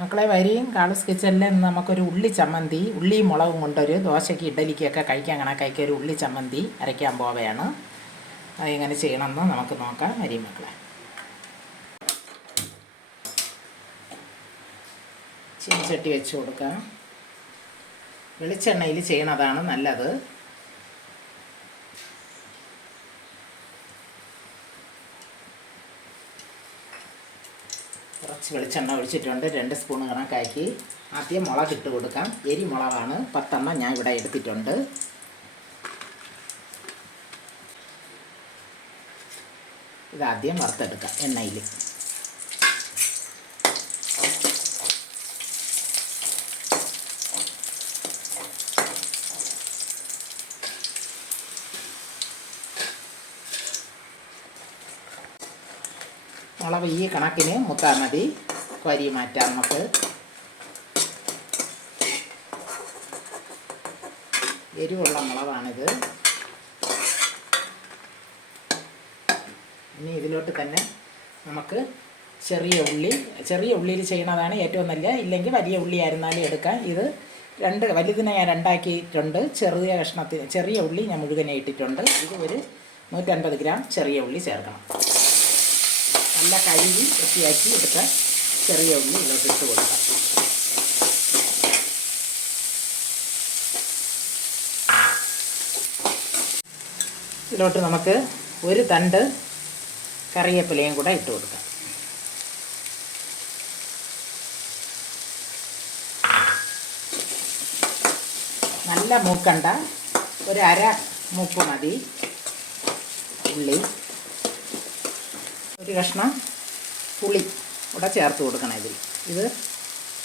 മക്കളെ വരിയും കാളസ് കിച്ചണിൽ നിന്ന് നമുക്കൊരു ഉള്ളി ചമ്മന്തി ഉള്ളിയും മുളകും കൊണ്ടൊരു ദോശയ്ക്ക് ഇഡലിക്കൊക്കെ കഴിക്കാൻ കണക്കാക്കി ഒരു ഉള്ളി ചമ്മന്തി അരയ്ക്കാൻ പോവുകയാണ്. അതെങ്ങനെ ചെയ്യണമെന്ന് നമുക്ക് നോക്കാം. വരിയും മക്കളെ, ചീനച്ചട്ടി വെച്ച് കൊടുക്കാം. വെളിച്ചെണ്ണയിൽ ചെയ്യണതാണ് നല്ലത്. കുറച്ച് വെളിച്ചെണ്ണ ഒഴിച്ചിട്ടുണ്ട്. 2 സ്പൂൺ കണക്കാക്കി. ആദ്യം മുളക് ഇട്ട് കൊടുക്കാം. എരി മുളകാണ് 10 ഞാൻ ഇവിടെ എടുത്തിട്ടുണ്ട്. ഇതാദ്യം വറുത്തെടുക്കാം എണ്ണയിൽ. മുളക് ഈ കണക്കിന് മുത്താൽ മതി. വരി മാറ്റാം നമുക്ക്. എരിവുള്ള മുളകാണിത്. ഇനി ഇതിലോട്ട് തന്നെ നമുക്ക് ചെറിയ ഉള്ളിയിൽ ചെയ്യണതാണ് ഏറ്റവും നല്ല. ഇല്ലെങ്കിൽ വലിയ ഉള്ളി ആയിരുന്നാലും എടുക്കാം. ഇത് വലുതിനെ ഞാൻ രണ്ടാക്കിയിട്ടുണ്ട്. ചെറിയ ഉള്ളി ഞാൻ മുഴുവനെ ഇട്ടിട്ടുണ്ട്. ഇത് ഒരു 150 ഗ്രാം ചെറിയ ഉള്ളി ചേർക്കണം. നല്ല കഴുകി വൃത്തിയാക്കി എടുത്ത ചെറിയ ഉള്ളി ഇതിലോട്ട് ഇട്ട് കൊടുക്കാം. ഇതിലോട്ട് നമുക്ക് ഒരു തണ്ട് കറിവേപ്പിലയും കൂടെ ഇട്ട് കൊടുക്കാം. നല്ല മൂക്കണ്ട, ഒരു അര മൂപ്പ് മതി. ഉള്ളി, ഒരു കഷ്ണം പുളി കൂടെ ചേർത്ത് കൊടുക്കണം. ഇത്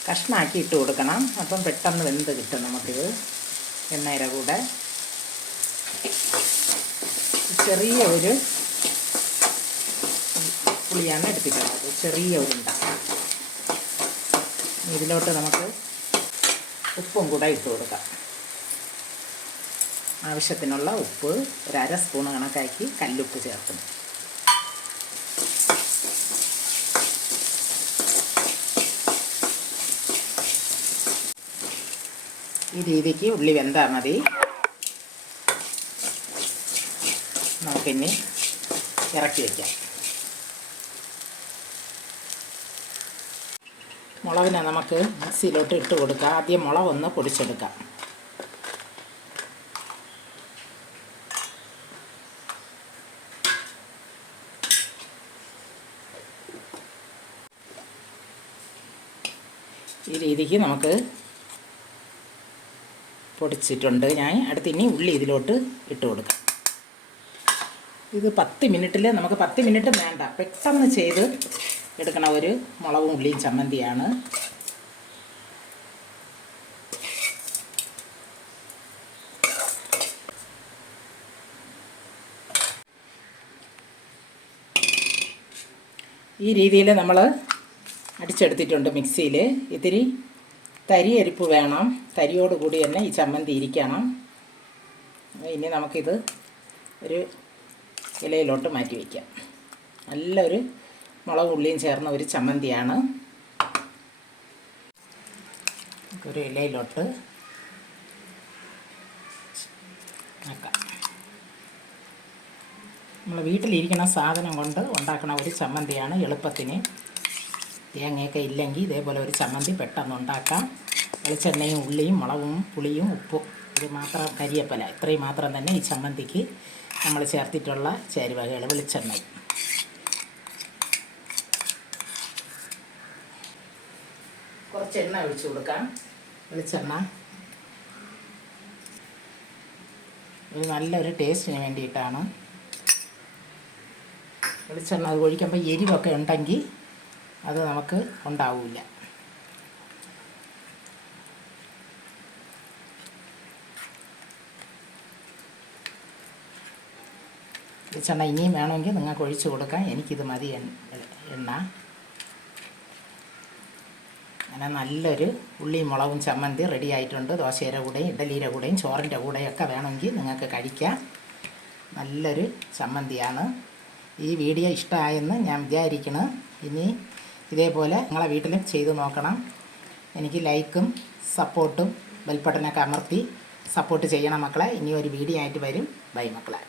കഷ്ണമാക്കി ഇട്ട് കൊടുക്കണം. അപ്പം പെട്ടെന്ന് വെന്ത് കിട്ടും നമുക്കിത് എണ്ണയുടെ കൂടെ. ചെറിയ ഒരു പുളിയാണ് എടുത്തിട്ടുള്ളത്, ചെറിയ ഉരുണ്ട. ഇതിലോട്ട് നമുക്ക് ഉപ്പും കൂടെ ഇട്ട് കൊടുക്കാം. ആവശ്യത്തിനുള്ള ഉപ്പ് ഒരു അര സ്പൂൺ കണക്കാക്കി കല്ലുപ്പ് ചേർക്കണം. ഈ രീതിക്ക് ഉള്ളി വെന്താൽ മതി. നമുക്കിനി ഇറക്കി വയ്ക്കാം. മുളകിനെ നമുക്ക് മിക്സിയിലോട്ട് ഇട്ട് കൊടുക്കാം. ആദ്യം മുളകൊന്ന് പൊടിച്ചെടുക്കാം. ഈ രീതിക്ക് നമുക്ക് പൊടിച്ചിട്ടുണ്ട് ഞാൻ. അടുത്തിനി ഉള്ളി ഇതിലോട്ട് ഇട്ട് കൊടുക്കാം. ഇത് 10 മിനിറ്റിൽ നമുക്ക് 10 മിനിറ്റ് വേണ്ട, പെട്ടെന്ന് ചെയ്ത് എടുക്കണ ഒരു മുളകും ഉള്ളിയും ചമ്മന്തിയാണ്. ഈ രീതിയിൽ നമ്മൾ അടിച്ചെടുത്തിട്ടുണ്ട് മിക്സിയിൽ. ഇത്തിരി തരിയരിപ്പ് വേണം. തരിയോട് കൂടി തന്നെ ഈ ചമ്മന്തി ഇരിക്കണം. ഇനി നമുക്കിത് ഒരു ഇലയിലോട്ട് മാറ്റി വയ്ക്കാം. നല്ലൊരു മുളകും ഉള്ളിയും ചേർന്ന ഒരു ചമ്മന്തിയാണ്. ഒരു ഇലയിലോട്ട് ആക്കാം. നമ്മൾ വീട്ടിലിരിക്കുന്ന സാധനം കൊണ്ട് ഉണ്ടാക്കുന്ന ഒരു ചമ്മന്തിയാണ്. എളുപ്പത്തിന് തേങ്ങയൊക്കെ ഇല്ലെങ്കിൽ ഇതേപോലെ ഒരു ചമ്മന്തി പെട്ടെന്ന് ഉണ്ടാക്കാം. വെളിച്ചെണ്ണയും ഉള്ളിയും മുളകും പുളിയും ഉപ്പും ഇത് മാത്രം, കരിയേപ്പില, ഇത്രയും മാത്രം തന്നെ ഈ ചമ്മന്തിക്ക് നമ്മൾ ചേർത്തിട്ടുള്ള ചേരുവകൾ. വെളിച്ചെണ്ണയും കുറച്ച് എണ്ണ ഒഴിച്ചു കൊടുക്കാം. വെളിച്ചെണ്ണ ഇത് നല്ലൊരു ടേസ്റ്റിന് വേണ്ടിയിട്ടാണ്. വെളിച്ചെണ്ണ അത് ഒഴിക്കുമ്പോൾ എരിവൊക്കെ ഉണ്ടെങ്കിൽ അത് നമുക്ക് ഉണ്ടാവില്ല. വെളിച്ചെണ്ണ ഇനിയും വേണമെങ്കിൽ നിങ്ങൾക്ക് ഒഴിച്ചു കൊടുക്കാം. എനിക്കിത് മതി എണ്ണ. അങ്ങനെ നല്ലൊരു ഉള്ളിയും മുളകും ചമ്മന്തി റെഡി ആയിട്ടുണ്ട്. ദോശയുടെ കൂടെയും ഇഡലിയുടെ കൂടെയും ചോറിൻ്റെ കൂടെയൊക്കെ വേണമെങ്കിൽ നിങ്ങൾക്ക് കഴിക്കാം. നല്ലൊരു ചമ്മന്തിയാണ്. ഈ വീഡിയോ ഇഷ്ടമായെന്ന് ഞാൻ വിചാരിക്കുന്നു. ഇനി ഇതേപോലെ നിങ്ങളെ വീട്ടിലും ചെയ്ത് നോക്കണം. എനിക്ക് ലൈക്കും സപ്പോർട്ടും ബെൽബട്ടനൊക്കെ അമർത്തി സപ്പോർട്ട് ചെയ്യണം മക്കളെ. ഇനി ഒരു വീഡിയോ ആയിട്ട് വരും. ബൈ മക്കളെ.